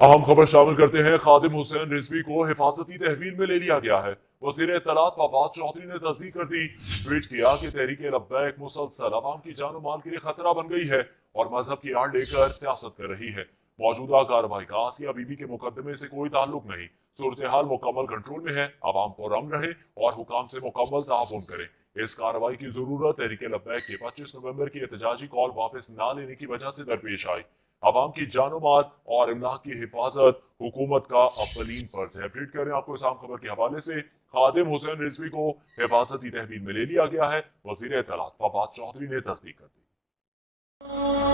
अहम खबर शामिल करते हैं। खादिम हुसैन रिजवी को हिफाजती तहवील में ले लिया गया है। वजीर इत्तलात फवाद चौधरी ने तस्दीक कर दी। ट्वीट किया कि तहरीक लब्बैक मुसलसल अवाम की जान माल के लिए खतरा बन गई है और मजहब की आड़ लेकर सियासत कर रही है। मौजूदा कार्रवाई का आसिया बीबी के मुकदमे से कोई ताल्लुक नहीं। सूरत हाल मुकम्मल कंट्रोल में है। अवाम को रम रहे और हुकाम से मुकम्मल ताउन करें। इस कार्रवाई की जरूरत तहरीक लब्बैक के 25 नवंबर की एहतजाजी कॉल वापस न लेने की वजह से दरपेश आई। अवाम की जानो माल और इमलाक की हिफाजत हुकूमत का अव्वलीन फर्ज है। अपडेट करें आपको इस आम खबर के हवाले से। खादिम हुसैन रिजवी को हिफाजती तहवील में ले लिया गया है। वजीर इत्तलात फवाद चौधरी ने तस्दीक कर दी।